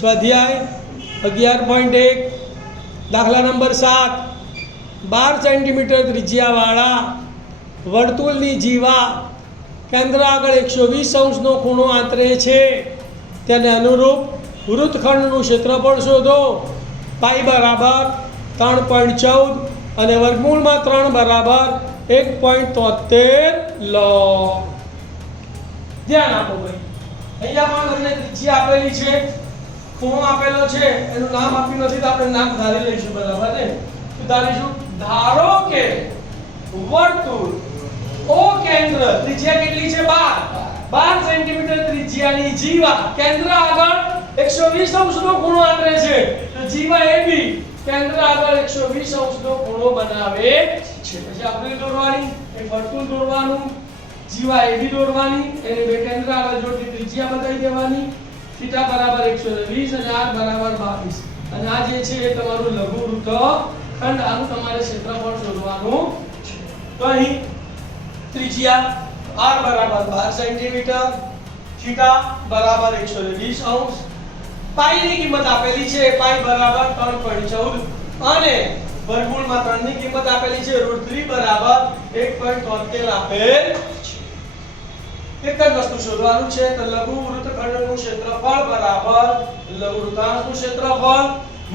સ્વાધ્યાય 11.1 દાખલા number 7 12 centimetre ત્રિજ્યાવાળા વર્તુળની જીવા કેન્દ્ર આગળ 120 અંશનો ખૂણો આંતરે છે તેને અનુરૂપ વૃત્તખંડનું ક્ષેત્રફળ શોધો. પાઈ બરાબર 3.14 અને વર્ગમૂળમાં 3 બરાબર 1.73 લો. ધ્યાન આપો ભાઈ, અહીંયા પણ તમને ત્રિજ્યા આપેલી છે, ખૂણો આપેલો છે, એનું નામ આપ્યું નથી તો આપણે નામ ધારી લઈશું. બરાબર ને? તો ધારીશું, ધારો કે વર્તુળ ઓ કેન્દ્ર ત્રિજ્યા કેટલી છે? 12 સેન્ટીમીટર ત્રિજ્યાની જીવા કેન્દ્ર આગળ 120 અંશનો ખૂણો આંતરે છે. તો જીવા AB કેન્દ્ર આગળ 120 અંશનો ખૂણો બનાવે છે. પછી આપણે દોરવાની એક વર્તુળ દોરવાનું, જીવા AB દોરવાની, એને બે કેન્દ્ર આગળ જોડતી ત્રિજ્યા બતાવી દેવાની. θ બરાબર 120 અને r બરાબર 22 અને આ જે છે એ તમારું લઘુ વૃત્તખંડ, આનું તમારે ક્ષેત્રફળ શોધવાનું છે. તો અહીં ત્રિજ્યા r બરાબર 12 સેન્ટીમીટર, θ બરાબર 120 અંશ, પાઈ ની કિંમત આપેલી છે, પાઈ બરાબર 3.14 અને વર્ગમૂળમાં 3 ની કિંમત આપેલી છે, √3 બરાબર 1.73 આપેલ છે. એક જ વસ્તુ શોધવાનું છે કે લઘુ વૃત્તખંડનું ક્ષેત્રફળ બરાબર લઘુ વૃત્તાંશનું ક્ષેત્રફળ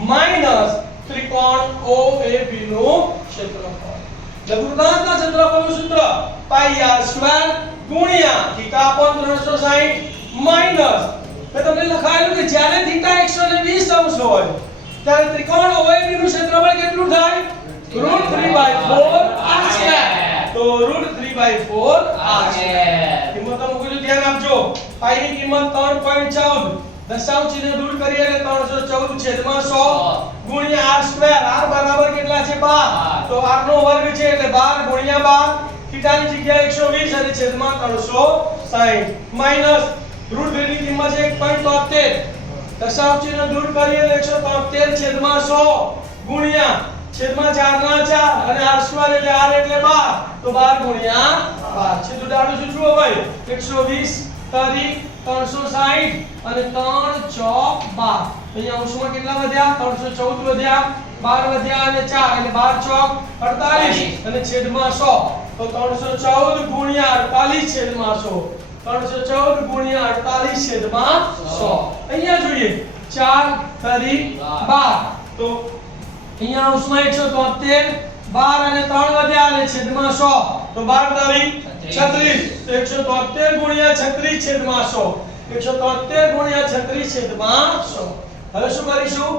માઈનસ ત્રિકોણ OAB નું ક્ષેત્રફળ. લઘુ વૃત્તાંશના ક્ષેત્રફળનું સૂત્ર પાઈ r² ગુણ્યા θ/360 માઈનસ મેં તમને લખાયેલું કે જ્યારે θ 120 અંશ હોય ત્યારે ત્રિકોણ OAB નું ક્ષેત્રફળ કેટલું થાય? √3/4 r². તો √3/4 r². કિંમતો મૂકજો, ધ્યાન આપજો. પાઈ ની કિંમત 3.14, દશાંશ ચિહ્ન દૂર કરીએ એટલે 314/100 ગુણ્યા r². r બરાબર કેટલા છે? 12. તો r નો વર્ગ છે એટલે 12 ગુણ્યા 12, θ ની જગ્યાએ 120 અને છેદમાં 360 માઈનસ √3 ની કિંમત છે 1.73, દશાંશ ચિહ્ન દૂર કરીએ એટલે 173/100 ગુણ્યા છેદમાં 4 ના 4 અને r² એટલે r એટલે 12, તો 12 ગુણ્યા 12 છે. તો ડાડું શું જુઓ ભાઈ, 120 તારીખ 360 અને 3 ચોક 12. અહીંયા અંશમાં કેટલા વધ્યા? 314 વધ્યા, 12 વધ્યા અને 4 એટલે 12 ચોક 48 અને છેદમાં 100, તો 314 ગુણ્યા 48 છેદમાં 100, 314 ગુણ્યા 48 છેદમાં 100. અહીંયા જોઈએ 4 તારીખ 12, તો અહીંયા અંશમાં 173, 12 અને 3 વધ્યા અને છેદમાં 100, તો 12 તારીખ 36, તો 173 ગુણ્યા 36 છેદમાં 100, 173 ગુણ્યા 36 છેદમાં 100. હવે શું કરીશું?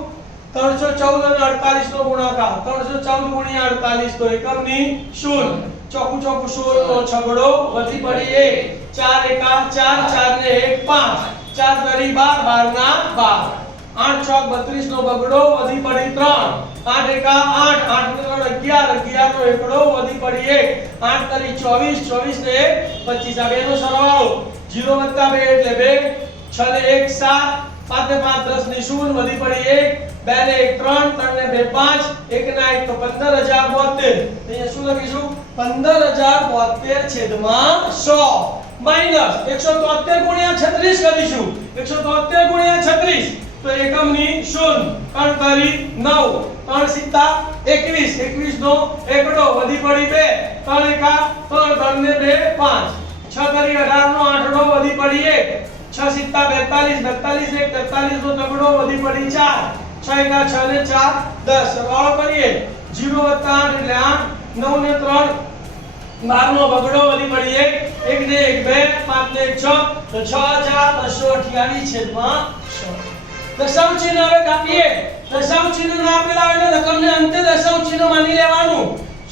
314 અને 48 નો ગુણાકાર, 314 ગુણ્યા 48 તો એકમની શૂન્ય, ચોકું ચોકું 16 નો છગડો વધી પડી 1, 4 એકા 4, 4 ને 1 5, 4 તરી 12, 12 ના 12, 8 ચોક 32 નો બગડો વધી પડી 3, 8 એકા 8, 8 ને 3 11, 11 નો એકડો વધી પડી 1, 8 તરી 24, 24 ને 25, આ બેનો સરવાળો 0 + 2 એટલે 2, 6 ને 1 7, 5 ને 5 10 ની શૂન્ય વધી પડી 1, 2 ને 1 3, 3 ને 2 5, 1 ના 1 તો 15072. અહીંયા શું લખીશું? 15072 છેદમાં 100 માઈનસ 173 ગુણ્યા 36 કરીશું. 173 ગુણ્યા 36 તો એકમની શૂન્ય, 3 તરી 9, 3 સિત્તા 21, 21 નો એકડો વધી પડી 2, 3 એકા 3, 3 ને 2 5, 6 તરી 18 નો આઠડો વધી પડી 1, 6 સિત્તા 42, 42 1 43 નો તગડો વધી પડી 4, 6 એકા 6 ને 4 10, સરવાળો કરીએ 0 + 8 એટલે 8, 9 ને 3 12 નો બગડો વધી પડી 1, 1 ને 1 2, 5 ને 1 6, તો 6248 છેદમાં 100. દશાંશ ચિહ્ન હવે કાપીએ. દશાંશ ચિહ્ન ના આપેલા હોય એટલે રકમને અંતે દશાંશ ચિહ્ન માની લેવાનું.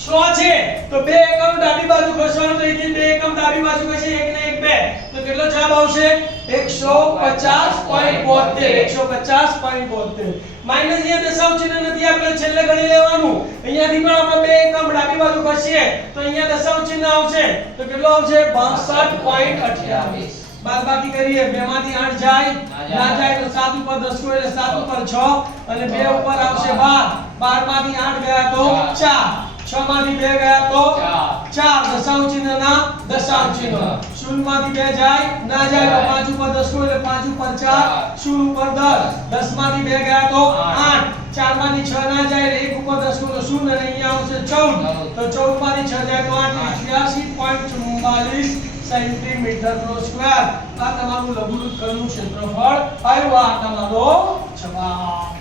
100 છે તો 2 એકમ ડાબી બાજુ ખસવાનું, તો અહીંથી 2 એકમ ડાબી બાજુ ખસે, 1 ને 1 2, તો કેટલો જવાબ આવશે? 150.72, 150.72. માઈનસ અહીંયા દશાંશ ચિહ્ન નથી આપેલ, છેલ્લે ગણી લેવાનું. અહીંયાથી પણ આપણે 2 એકમ ડાબી બાજુ ખસીએ તો અહીંયા દશાંશ ચિહ્ન આવશે, તો કેટલો આવશે? 62.28. બાદબાકી કરીએ, 2 માંથી 8 જાય ના જાય તો 7 ઉપર 10 કો એટલે 7 ઉપર 6 અને 2 ઉપર આવશે 12, 12 માંથી 8 ગયા તો 4, 6 માંથી 2 ગયા તો ચાર. 4 દશાંશ ચિહ્નના દશાંશ ચિહ્ન. શૂન્ય માંથી 2 જાય ના જાય તો 5 ઉપર 10 એટલે 5 ઉપર 4 શૂન્ય ઉપર 10. 10 માંથી 2 ગયા તો 8. 4 માંથી 6 ના જાય એટલે 1 ઉપર 10 તો શૂન્ય અને અહીંયા આવશે 14. તો 14 માંથી 6 જાય તો 8 88.44 સેન્ટીમીટર નો સ્ક્વેર. આ તમારું લઘુત્તમ ક્ષેત્રફળ આવ્યું. આ તમારો જવાબ.